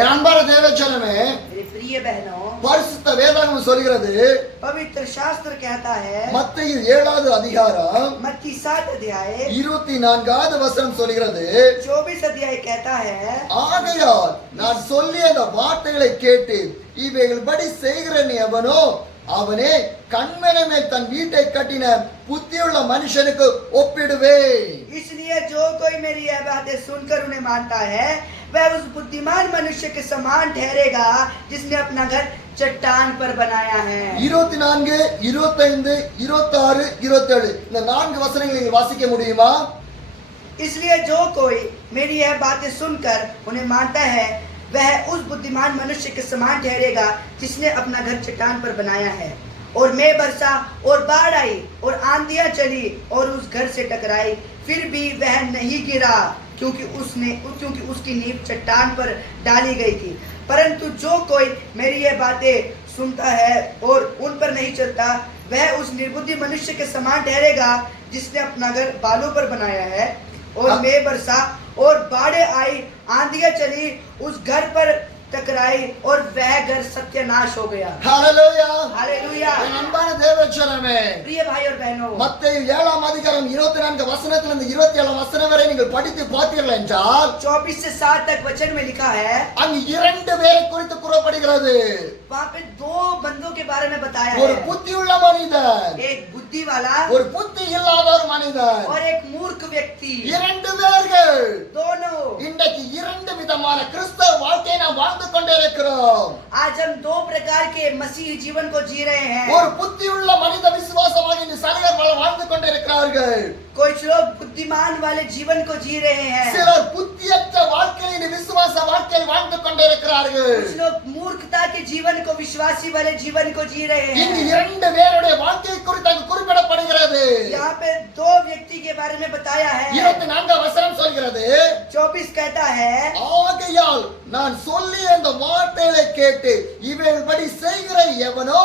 என் அன்பான தேவஜனமே, मेरे प्रिय बहनों, பரிசுத்த வேதாகமம் சொல்கிறது, पवित्र शास्त्र कहता है, மத்தேயு 7வது அதிகாரம் मत्ती 7 अध्याय 24வது வசனம் சொல்கிறது, 24 अध्याय कहता है, ஆகையால் நான் சொல்லிய அந்த வார்த்தைகளை கேட்டு இவைகள்படி செய்கிறவன் எவனோ அவனே கண்மலை மேல் தன் வீட்டை கட்டின புத்தியுள்ள மனுஷனுக்கு ஒப்பிடுவேன். इसलिए जो कोई मेरी यह बातें सुनकर उन्हें मानता है वह उस बुद्धिमान मनुष्य के समान ठहरेगा जिसने अपना घर चट्टान पर बनाया है. 24, 25, 26, 27 இந்த 4 வசனங்களை நீங்கள் வாசிக்க முடியுமா? इसलिए जो कोई मेरी यह बातें सुनकर उन्हें मानता है वह उस बुद्धिमान मनुष्य के समान ठहरेगा जिसने अपना घर चट्टान पर बनाया है. और मैं बरसा और बाढ़ आई और आंधियां चली और उस घर से टकराई, फिर भी वह नहीं गिरा क्योंकि उसकी नींव चट्टान पर डाली गई थी. परंतु जो कोई मेरी यह बातें सुनता है और उन पर नहीं चलता वह उस निर्बुद्धि मनुष्य के समान ठहरेगा जिसने अपना घर बालू पर बनाया है. और मैं बरसा और बाढ़ें आई, आंधियां चली, उस घर पर टकराई और वह घर सत्यानाश हो गया. ஹalleluya. हालेलुया. என் அன்பான தேவஜனமே, प्रिय भाई और बहनों, மத்தேயு 7ஆம் அதிகாரம் 24 வசனத்திலிருந்து 27 வசனம் வரை நீங்கள் படித்து பார்த்தீர்கள் என்றால் 24 से 7 तक वचन में लिखा है, அங்கு 2 பேரை குறித்து கூறப்படுகிறது. वहाँ पे 2 बंदों के बारे में बताया ஒரு है. புத்தியுள்ள மனிதன், एक बुद्धि वाला ஒரு புத்தி இல்லாத ஒரு மனிதன். और एक मूर्ख व्यक्ति. 2 பேர்கள். दोनों. இன்றைக்கு 2 விதமான கிறிஸ்தவ வாழ்க்கையை நாம் வாழ்ந்து கொண்டிருக்கிறோம். आज हम 2 प्रकार के मसीह जीवन को जी रहे हैं. ஒரு புத்தியுள்ள மனித விசுவாசமாக இந்த சரியர்கள் வாழ்ந்து கொண்டிருக்கிறார்கள். कुछ लोग बुद्धिमान वाले जीवन को जी रहे हैं. சிலர் புத்தியற்ற வாழ்க்கையில் விசுவாச வாழ்க்கையில் வாழ்ந்து கொண்டிருக்கிறார்கள். कुछ लोग मूर्खता के जीवन को विश्वासी वाले जीवन को जी रहे இங்கு हैं. 2 பேருடைய வாழ்க்கை குறித்து அங்கு குறிப்பிடப்படுகிறது. यहाँ पे 2 व्यक्ति के बारे में बताया है. 24 வசனம் சொல்கிறது, 24 कहता है, ஆகையால் நான் சொல்லிய அந்த வார்த்தைகளை கேட்டு இவைகள்படி செய்கிற எவனோ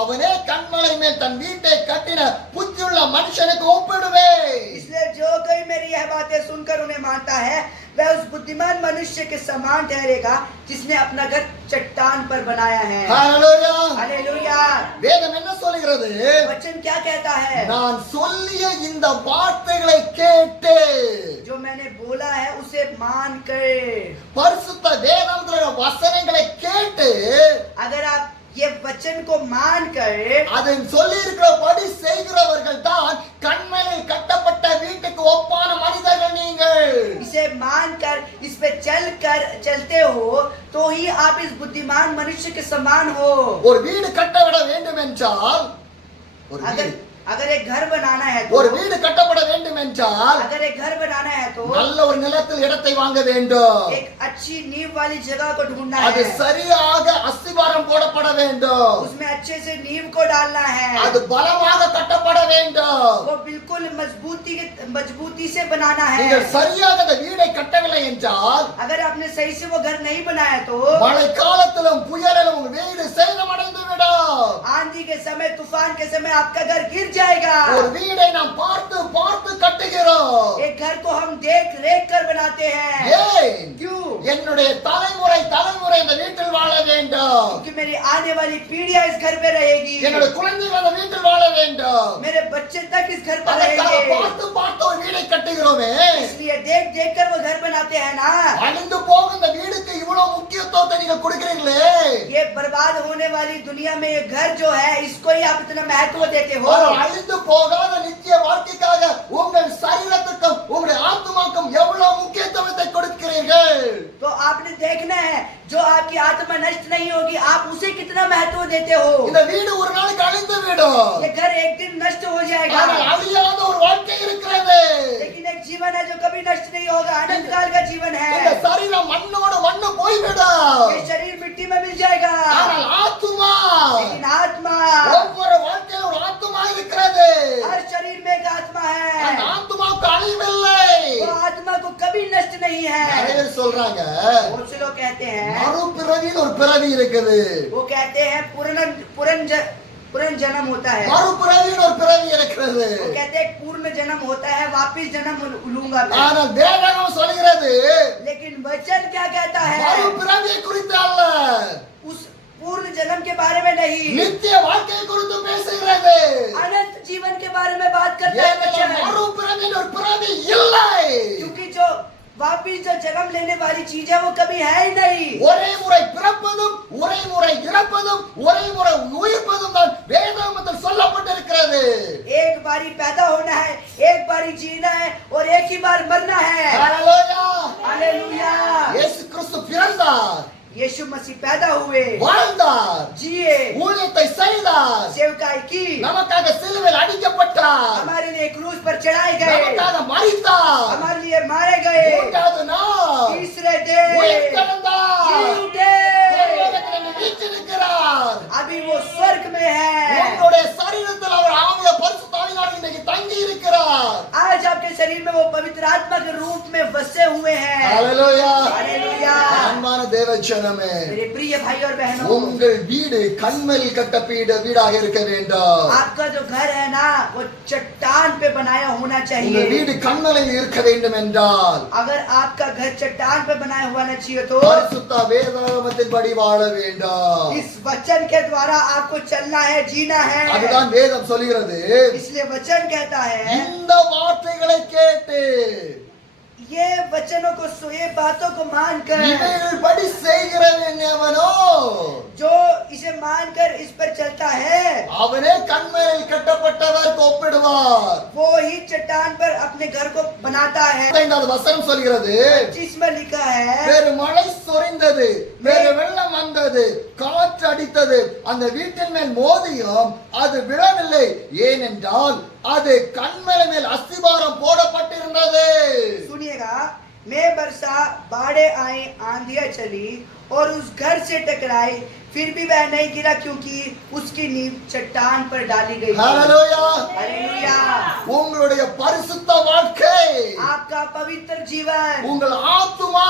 அவனே கண்மலை மேல் தன் வீட்டை கட்டின புத்தியுள்ள மனுஷனுக்கு ஒப்பிடுவேன். इसलिए जो कोई मेरी यह बातें सुनकर उन्हें मानता है वह उस बुद्धिमान मनुष्य के समान ठहरेगा जिसने अपना घर चट्टान पर बनाया है. ஹalleluya. हालेलुया. வேதம் என்ன சொல்கிறது? वचन क्या कहता है? நான் சொல்லிய இந்த வார்த்தைகளை கேட்டு, जो मैंने बोला है उसे मान कर. பரிசுத்த வேதத்தின் வசனங்களை கேட்டு अगर आप ये वचन को मान कर அதை சொல்லி இருக்கிறபடி செய்கிறவர்கள் தான் கண்மலையில் கட்டப்பட்ட வீட்டுக்கு ஒப்பான மனிதர்கள் நீங்கள். इसे मानकर इस पे चलते हो तो ही आप इस बुद्धिमान मनुष्य के समान हो. ஒரு வீடு கட்டப்பட வேண்டும் என்றால் ஒரு अगर வீடு अगर एक घर बनाना है ஒரு तो வீடு கட்டப்பட வேண்டும் என்றால் अगर एक घर बनाना है तो நல்ல ஒரு நிலத்தில் இடத்தை வாங்க வேண்டும். एक अच्छी नींव वाली जगह को ढूंढना அது है. சரியாக அஸ்திவாரம் போடப்பட வேண்டும். उसमें अच्छे से नींव को डालना है. அது பலமாக கட்டப்பட வேண்டும். वो बिल्कुल मजबूती से बनाना है. நீங்கள் சரியாக அந்த வீடை கட்டவில்லை என்றால் अगर आपने सही से वो घर नहीं बनाया तो மழை காலத்திலும் புயலிலும் உங்கள் வீடு சேதமடைந்து விடும். आंधी के समय, तूफान के समय आपका घर गिर जाएगा. ஒரு வீடை நாம் பார்த்து பார்த்து கட்டுகிறோம். एक घर को हम देख रेख कर बनाते हैं. ஏன்? क्यों? என்னுடைய தலைமுறை இந்த வீட்டில் வாழ வேண்டும். क्योंकि मेरी आने वाली पीढ़ियां इस घर में रहेगी. என்னுடைய குழந்தைகள் அந்த வீட்டில் வாழ வேண்டும். मेरे बच्चे तक इस घर पर அதற்காக रहेंगे. பார்த்து பார்த்து ஒரு வீடை கட்டுகிறோமே. इसलिए देख देख कर वो घर बनाते हैं ना. அழிந்து போகும் இந்த வீடுக்கு இவ்வளவு முக்கியத்துவத்தை நீங்க கொடுக்கிறீங்களே. ये बर्बाद होने वाली दुनिया में ये घर जो है इसको ही आप इतना महत्व देते हो. அழிந்து போகாத நித்திய வாழ்க்கைக்காக உங்கள் சரீரத்துக்கும் உங்களுடைய ஆத்மாக்கும் எவ்வளவு முக்கியத்துவத்தை கொடுக்கிறீர்கள். तो आपने देखना है जो आपकी आत्मा नष्ट नहीं होगी आप उसे कितना महत्व देते हो. இந்த வீடு ஒரு நாளைக்கு அழிந்து விடும். ये घर एक दिन नष्ट हो जाएगा. ஆனால் அழியாத ஒரு வாழ்க்கை இருக்கிறது. लेकिन एक जीवन है जो कभी नष्ट नहीं होगा, अनंत काल का जीवन இந்த है. சரீரம் மண்ணோடு மண்ணு போய்விடும். ये शरीर मिट्टी में मिल जाएगा. ஆனால் ஆத்துமா, लेकिन आत्मा, ஒவ்வொரு வாழ்க்கையிலும் ஒரு ஆத்துமா இருக்கிறது. हर शरीर में एक आत्मा அந்த है. ஆத்துமாவுக்கு அழிவில்லை. वो आत्मा को कभी नष्ट नहीं நிறைய है. பேர் சொல்றாங்க बहुत से लोग कहते हैं, மறுபிறவியில் ஒரு பிறவி இருக்குது. वो कहते हैं पूर्ण जन्म होता है. மறுபிறவியில் ஒரு பிறவி இருக்கிறது. वो कहते हैं पूर्ण जन्म होता है, वापिस जन्म लूंगा मैं. ஆனால் வேதம் சொல்கிறது लेकिन वचन क्या कहता है? மறுபிறவியை குறித்து जन्म के बारे में नहीं, நித்திய வாழ்க்கையை குறித்து பேசுகிறது. अनंत जीवन के बारे में बात करता है ஏனென்றால் वचन। மறுபிறவி ஒரு பிறவி இல்லை. क्योंकि जो वापिस जो जन्म लेने वाली चीज है वो कभी है ही नहीं। ஒரே முறை பிறப்பதும் ஒரே முறை இறப்பதும் ஒரே முறை உயிர்ப்பதும் தான் வேதாகமத்தில் சொல்லப்பட்டிருக்கிறது. एक बारी पैदा होना है, एक बारी जीना है और एक ही बार मरना है। ஹalleluya. हालेलुया। இயேசு கிறிஸ்து பிறந்தார், यीशु मसीह पैदा हुए, வாழ்ந்தார், जिए, ஊழியத்தை செய்தார், सेवकाई की, நமக்காக சிலுவையில் அடிக்கப்பட்டார், हमारे लिए क्रूस पर चढ़ाए गए, நமக்காக மரித்தார், हमारे लिए मारे गए, மூன்றாவது நாள் तीसरे दिन உயிர்த்தெழுந்தார், जी उठे। பரலோகத்தில் வீற்றிருக்கிறார். अभी वो स्वर्ग में है। உங்களுடைய சரீரத்தில் அவர் ஆவிய பரிசுத்த ஆவியானவர் இன்னைக்கு தங்கி இருக்கிறார். आज आपके शरीर में वो पवित्र आत्मा के रूप में बसे हुए हैं। ஹalleluya. हालेलुया। அன்பான தேவஜனமே, मेरे प्रिय भाई और बहनों, உங்கள் வீடு கண்மேல் கட்ட வீடாக இருக்க வேண்டும். आपका जो घर है ना वो चट्टान पे बनाया होना உங்கள் चाहिए। வீடு கண்மலையில் இருக்க வேண்டும் என்றால் अगर आपका घर चट्टान पे बनाया हुआ न चाहिए तो பரிசுத்த வேதாகமத்தின்படி வாழ வேண்டும். इस वचन के द्वारा आपको चलना है, जीना है। அதுதான் வேதம் சொல்கிறது. इसलिए वचन कहता है இந்த வார்த்தைகளை கேட்டு ये वचनों को ये बातों को मानकर இவைகள் படி செய்கிறவன் எவனோ जो इसे मानकर इस पर चलता है அவனே கண்மலையில் கட்டப்பட்டவர் ஒப்பிடுவார். वो ही चट्टान पर अपने घर को बनाता है। 5வது வசனம் சொல்கிறது, जिसमें लिखा है பெருமழை சொரிந்தது, பெரு வெள்ளம் வந்தது, காற்று அடித்தது, அந்த வீட்டின் மேல் மோதியும் அது விழவில்லை, ஏனென்றால் அது கண்மலை மேல் அஸ்திபாரம் போடப்பட்டிருந்தது. सुनिएगा, मैं बरसा, बाढ़े आई, आंधियां चली और उस घर से टकराई, फिर भी वह नहीं गिरा क्योंकि उसकी नींव चट्टान पर डाली गई थी। ஹalleluya. हालेलुया। உங்களுடைய பரிசுத்த வாழ்க்கை, आपका पवित्र जीवन, உங்கள் ஆத்துமா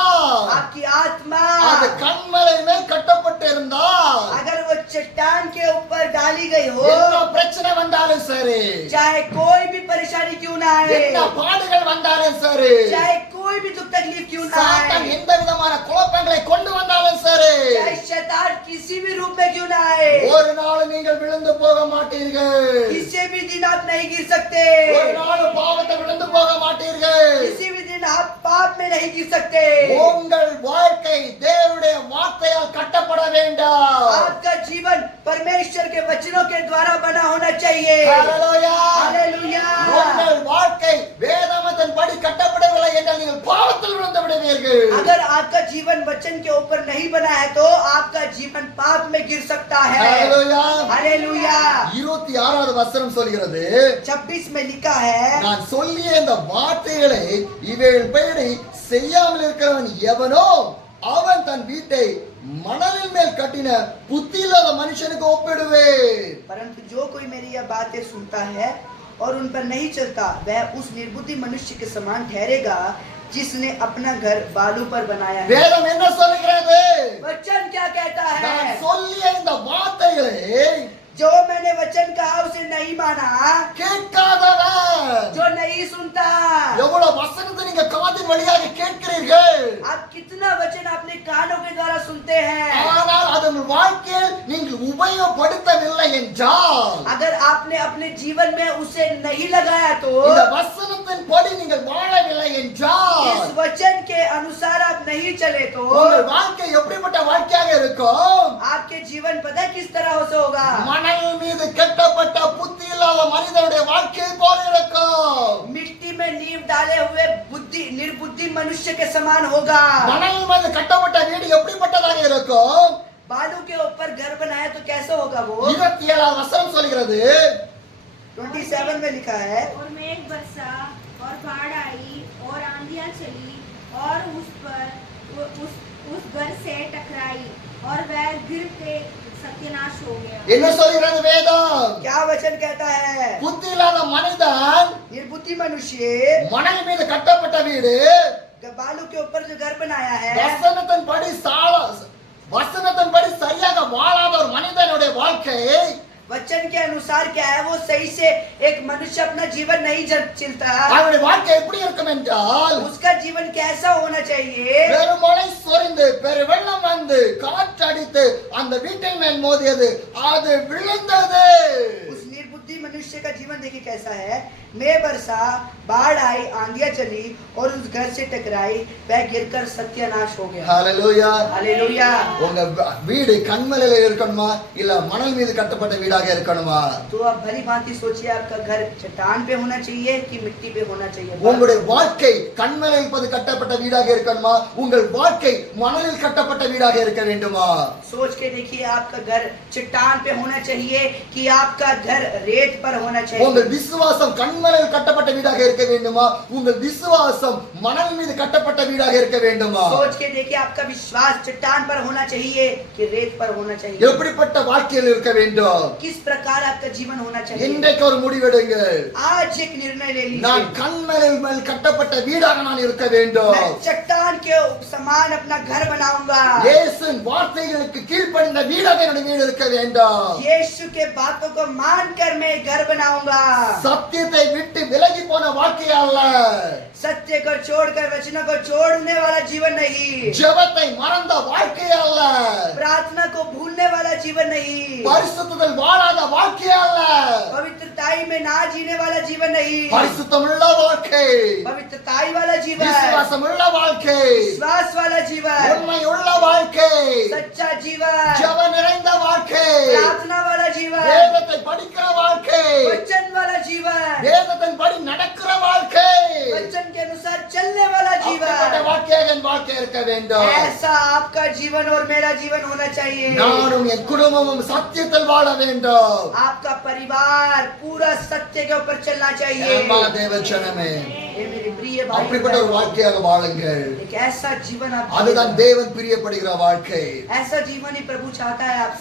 आपकी आत्मा அது கண்மலை மேல் கட்டப்பட்டிருந்தால் अगर वो चट्टान के ऊपर डाली गई हो, என்ன பிரச்சனை வந்தாலும் சரி, चाहे कोई भी परेशानी क्यों ना आए, என்ன பாடுகள் வந்தாலும் சரி, चाहे कोई भी दुख तकलीफ क्यों ना சாத்தான் आए, எந்த விதமான குழப்பங்களை கொண்டு வந்தாலும் சரி, चाहे शैतान किसी भी रूप में क्यों ना आए, ஒரு நாள் நீங்கள் விழுந்து போக மாட்டீர்கள். किसी भी दिन आप नहीं गिर सकते, ஒரு நாள் பாவத்தை விழுந்து போக மாட்டீர்கள். किसी भी दिन आप पाप में नहीं गिर सकते। உங்கள் வாழ்க்கை தேவனுடைய வார்த்தையால் கட்டப்பட வேண்டும். आपका जीवन परमेश्वर के वचनों के द्वारा बना होना चाहिए। ஹalleluya. हालेलुया। உங்கள் வாழ்க்கை வேதாகமத்தின்படி கட்டப்படவில்லை என்றால் நீங்கள் பாவத்தில் விழுந்து விடுவீர்கள். अगर आपका जीवन वचन के ऊपर नहीं बना है तो आपका जीवन पाप में गिर सकता है। ஹalleluya. हालेलुया। 26வது வசனம் சொல்கிறது, 26 में लिखा है, நான் சொல்லிய இந்த வார்த்தைகளை இவைகள் படி செய்யாமல் இருக்கிறவன் எவனோ அவன் தன் வீட்டை மணலின் மேல் கட்டின புத்தி இல்லாத மனுஷனுக்கு ஒப்பிடுவேன். परंतु जो कोई मेरी यह बातें सुनता है और उन पर नहीं चलता वह उस निर्बुद्धि मनुष्य के समान ठहरेगा जिसने अपना घर बालू पर बनाया है। வேதம் என்ன சொல்லுகிறது? वचन क्या कहता நான் है? சொல்லிய இந்த வார்த்தைகளை जो मैंने वचन कहा उसे नहीं माना, கேட்காதவன், जो नहीं सुनता। எவ்வளவு வசனத்தை நீங்க காதின் வழியாக கேட்கிறீர்கள், आप कितना वचन अपने कानों के द्वारा सुनते हैं, ஆனால் அதன் வாழ்க்கையில் நீங்கள் உபயோகப்படுத்தவில்லை என்றால், अगर आपने अपने जीवन में उसे नहीं लगाया तो, இந்த வசனத்தின் படி நீங்கள் வாழவில்லை என்றால், इस वचन के अनुसार आप नहीं चले तो உங்கள் வாழ்க்கை எப்படிப்பட்ட வாழ்க்கையாக இருக்கும்? आपके जीवन पता है किस तरह से होगा? மணல் மீது கட்டப்பட்ட புத்தி இல்லாத மனிதனுடைய வாழ்க்கை போல இருக்கும். मिट्टी में नींव डाले हुए निर्बुद्धि मनुष्य के समान होगा। மணல் மீது கட்டப்பட்ட வீடு எப்படிப்பட்டதாக இருக்கும்? बालू के ऊपर घर बनाया तो कैसे होगा वो? 27வது वசனம் சொல்கிறது, 27 में लिखा है, और मेघ बरसा और बाढ़ आई और आंधियां चली और उस घर से टकराई और वह गिर के सत्यानाश हो गया। என்ன சொல்கிறது வேதம்? क्या वचन कहता है? புத்தி இல்லாத மனிதன் निर्बुद्धि मनुष्य மணல் மீது கட்டப்பட்ட வீடு बालू के ऊपर जो घर बनाया है, வசனத்தின்படி சரியாக வாழாத ஒரு மனிதனுடைய வாழ்க்கை वचन के अनुसार क्या है, वो सही से एक मनुष्य अपना जीवन नहीं चलता। அவனுடைய வாழ்க்கை எப்படி இருக்கும் என்றால், उसका जीवन कैसा होना चाहिए? பெருமழை சொரிந்து பெரு வெள்ளம் வந்து காற்று அடித்து அந்த வீட்டின் மேல் மோதியது, அது விழுந்தது. उस निर्बुद्धि मनुष्य का जीवन देखिए कैसा है। मैं बरसा, बाढ़ आई, आंधियां चली और उस घर से टकराई, वह गिरकर सत्यानाश हो गया। ஹalleluya. हालेलुया। உங்க வீடு கண்மலையில இருக்கணுமா இல்ல மணல் மீது கட்டப்பட்ட வீடாக இருக்கணுமா? तो आप भली भांति सोचिए, आपका घर चट्टान पे होना चाहिए कि मिट्टी पे होना चाहिए? உங்களுடைய வாழ்க்கை கண்மலையில் இருப்பது கட்டப்பட்ட வீடாக இருக்கணுமா, உங்கள் வாழ்க்கை மணலில் கட்டப்பட்ட வீடாக இருக்க வேண்டுமா? सोच के देखिए, आपका घर चट्टान पे होना चाहिए कि आपका घर रेत पर होना चाहिए? உங்கள் விசுவாசம் கண்மலையில் கட்டப்பட்ட வீடாக இருக்க வேண்டுமா, உங்கள் விசுவாசம் மணல் மீது கட்டப்பட்ட வீடாக இருக்க வேண்டுமா? सोच के देखिए, आपका विश्वास चट्टान पर होना चाहिए कि रेत पर होना चाहिए? எப்படிப்பட்ட வாழ்க்கையில் இருக்க வேண்டும்? किस प्रकार आपका जीवन होना चाहिए? இன்றைக்கு ஒரு முடிவெடுங்க. आज एक निर्णय ले நான் लीजिए। கண்மலையில் மேல் கட்டப்பட்ட வீடாக நான் இருக்க வேண்டும். मैं चट्टान के समान अपना घर बनाऊंगा। இயேசுவின் வார்த்தைகளுக்கு கீழ்ப்படிந்த வீடாக என்னுடைய வீடு இருக்க வேண்டும். यीशु के बातों को मानकर मैं घर बनाऊंगा। சத்தியத்தை விட்டு விலகி போன வாழ்க்கை அல்ல, सत्य को छोड़कर वचनों को छोड़ने वाला जीवन नहीं, ஜெபத்தை மறந்த வாழ்க்கை அல்ல, प्रार्थना को भूलने वाला जीवन नहीं, பரிசுத்தத்தில் வாழாத வாழ்க்கை அல்ல, पवित्रताई में ना जीने वाला जीवन नहीं, பரிசுத்தமுள்ள வாழ்க்கை, पवित्रताई वाला जीवन, விசுவாசமுள்ள வாழ்க்கை, विश्वास वाला जीवन, உண்மையுள்ள வாழ்க்கை, सच्चा जीवन, ஜெப நிறைந்த வாழ்க்கை, प्रार्थना वाला जीवन, வேதத்தை படிக்கிற வாழ்க்கை, वचन वाला जीवन, வேதத்தின் படி நடக்கிற வாழ்க்கை, वचन के अनुसार चलने वाला அப்படிப்பட்ட जीवन, வாழ்க்கையாக என் வாழ்க்கை இருக்க வேண்டும். ऐसा आपका जीवन और मेरा जीवन होना चाहिए। நானும் என் குடும்பமும் சத்தியத்தில் வாழ வேண்டும். आपका परिवार पूरा सत्य के ऊपर चलना चाहिए। அன்பா தேவ ஜனமே, ये मेरे प्रिय भाई அப்படிப்பட்ட ஒரு வாழ்க்கையாக வாழுங்கள். एक ऐसा जीवन आप அதுதான் தேவன் பிரியப்படுகிற வாழ்க்கை. ऐसा जीवन ही प्रभु चाहता है आप